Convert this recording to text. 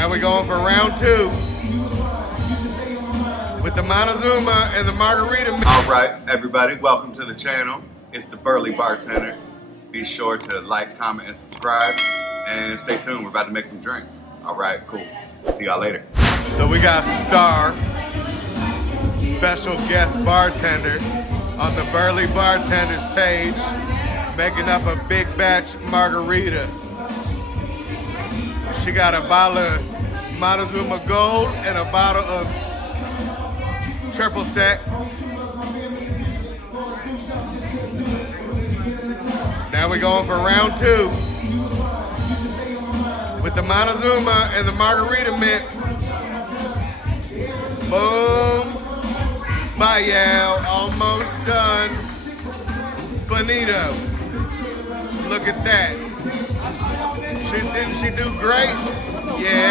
Now we're going for round two with the Montezuma and the Margarita. All right, everybody, welcome to the channel. It's the Burly Bartender. Be sure to like, comment, and subscribe. And stay tuned, we're about to make some drinks. All right, cool. See y'all later. So we got Star, special guest bartender on the Burly Bartender's page, making up a big batch margarita. She got a bottle of Montezuma Gold and a bottle of triple sec. Now we're going for round two with the Montezuma and the Margarita mix. Boom. Bye, y'all. Almost done. Finito. Look at that. Didn't she do great? Yeah.